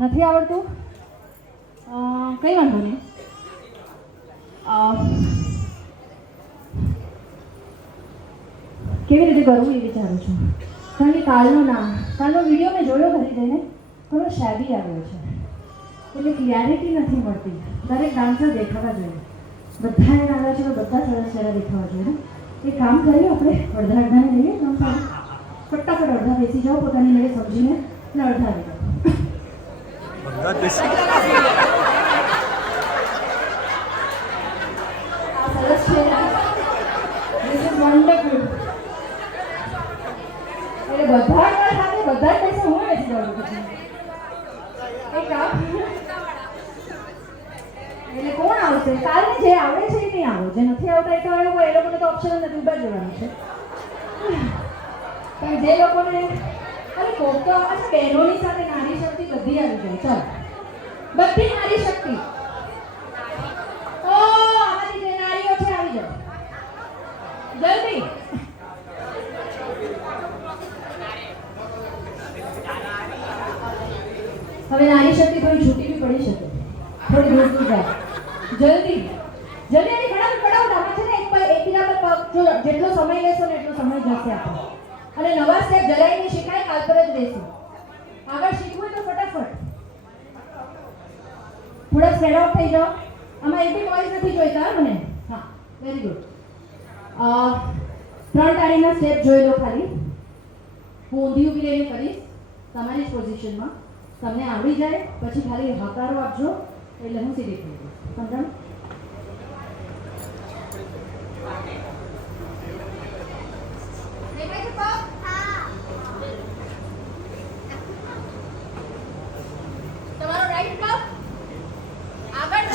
નથી આવડતું? કંઈ વાંધો નહીં. કેવી રીતે કરવું એ વિચારું છું. કારણ કે કાલનો વિડીયો મેં જોયો ઘરે જઈને, થોડો શેબી આવ્યો છે, એટલે ક્લિયરિટી નથી મળતી. દરેક ડાન્સર દેખાવા જોઈએ, બધા એને આવ્યા છે તો બધા સરસ ચહેરા દેખાવા જોઈએ. એ કામ કરીએ આપણે, અડધાને લઈએ, ફટાફટ અડધા બેસી જાઓ પોતાની લઈએ સમજીને, અને અડધા આવી જાઓ. સરસ છે. This is wonderful. એટલે બધા સાથે બધા જ પૈસા હું બેસી જાઉં પછી. એક કામ, એટલે કોણ આવશે? કાલને જે આવડે છે એ નહીં આવો, જે નથી આવતા એ તો આવ્યો, એ લોકોને તો ઓપ્શન નથી, ઉભા જવાનું છે. પણ જે લોકોને અરે કોક તો અચ્છા બહેનોની સાથે નારી શક્તિ બધી આવી જાય. ચાલો બધી નારી શક્તિ, ઓ આમાંથી જે નારીઓ છે આવી જાઓ જલ્દી. હવે નારી શક્તિ થોડી છૂટી બી પડી શકે, થોડી દૂર દૂર જાય. જલ્દી જલ્દી એની ફટાફટ આમાં છે ને એકબીજા પર જો જેટલો સમય લેશો ને એટલો સમય જશે આપણો. અને નવા સ્ટેપ જરાય નહીં શીખાય, કાલ પર જ રહેશું. આગળ શીખવું તો ફટાફટ થોડા સ્પ્રેડ આઉટ થઈ જાઓ. આમાં એક બી નોઈઝ નથી જોઈતા મને. હા વેરી ગુડ. 3 તાળીના સ્ટેપ જોઈ લો ખાલી. હું ઊંધી ઊભી રહીને કરીશ તમારી જ પોઝિશનમાં. તમને આવડી જાય પછી ખાલી હકારો આપજો એટલે હું સીધી થઈ જઈશ. સમજાણું? તમારો રાઈટ પગ આગળ